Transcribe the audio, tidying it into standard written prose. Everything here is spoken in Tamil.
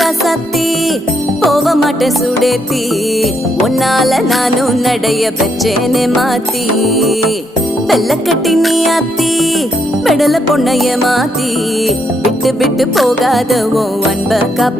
ராசாத்தி போக மாட்டேன் சுடேத்தி உன்னால நானும் நடைய பெற்றேனே மாத்தி வெள்ள கட்டி நீ ஆத்தி பெடல பொண்ணைய மாத்தி விட்டு விட்டு போகாத உன் அன்ப காப்பா